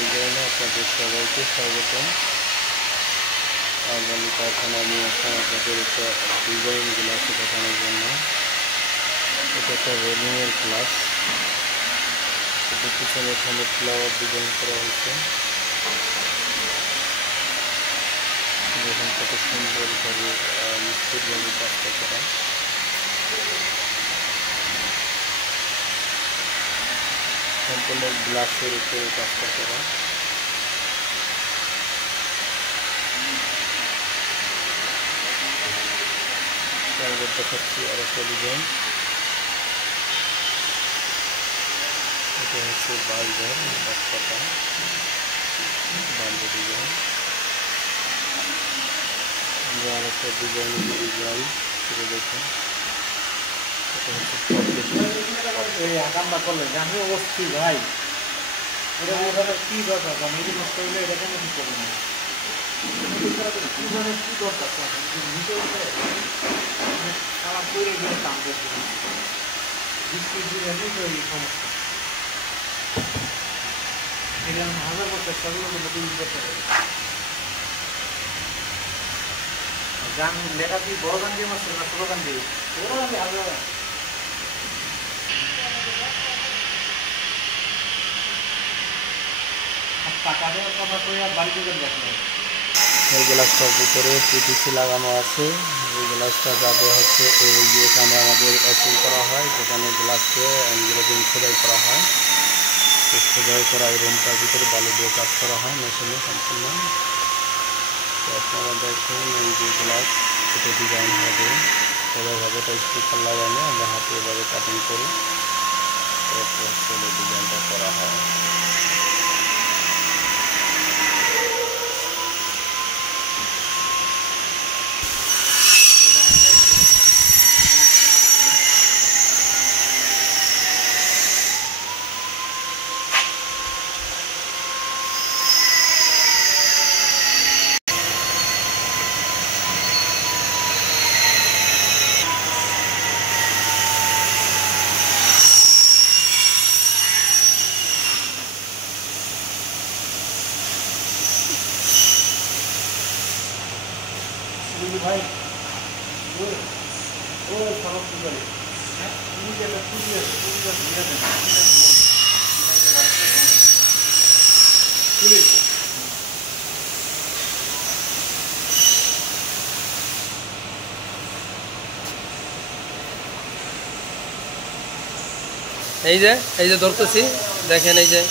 ডিজাইনে আপনাদের সবাইকে স্বাগতম। অর্গানিক কারখানা নিয়ে আসলাম আপনাদের একটা ডিজাইন গ্লাস দেখানোর জন্য। এটা একটা রেলিংয়ের গ্লাস। এটার পিছনে এখানে ফ্লাওয়ার ডিজাইন করা হয়েছে। দেখুন কত সুন্দরভাবে নিখুঁতভাবে কাজটা করা। সম্পূর্ণ গ্লাসের উপরে কাজটা করা। তারপর দেখাচ্ছি আর একটা ডিজাইন। এটা হচ্ছে বার্গার বাচ্চাটা বার্গার ডিজাইন। আমরা আর একটা ডিজাইন ডিজাইন করে দেখুন। এটা হচ্ছে আমি অবশ্যই ভাই এটা কি দরকার মেয়েদের নষ্ট হইলে এটা কেন কি করবো না কি দরকার আমার তৈরি দিয়ে কাম করতে বিস্কুট দিয়ে তো এই সমস্যা এটা 1000 সবগুলো তৈরি করতে হবে। গান লেখা কি বড় গান দিয়ে মারছে না ছোট গান দিয়ে? বড় গান দিয়ে হাজার এই গ্লাসটার ভিতরে পিভিসি লাগানো আছে। এই গ্লাসটা যাবে হচ্ছে এই যেখানে আমাদের অ্যাচিং করা হয়, যেখানে গ্লাসকে এনগ্রেভিং খোদাই করা হয়। খোদাই করা এই রুমটার ভিতরে বালু দিয়ে কাজ করা হয় মেশিনে সম্পূর্ণ। তো আপনারা দেখুন এই যে গ্লাস এটা ডিজাইন হবে এভাবে, এটা স্টিকার লাগানো আমরা হাতে এভাবে কাটিং করি, এরপর হচ্ছে ডিজাইনটা করা হয়। ভাই ও সড়ক কি করে হ্যাঁ তুমি যেটা পুরি আছে পুরিটা ধীরে ধীরে পুরি এই যে ধরতেছি দেখেন, এই যে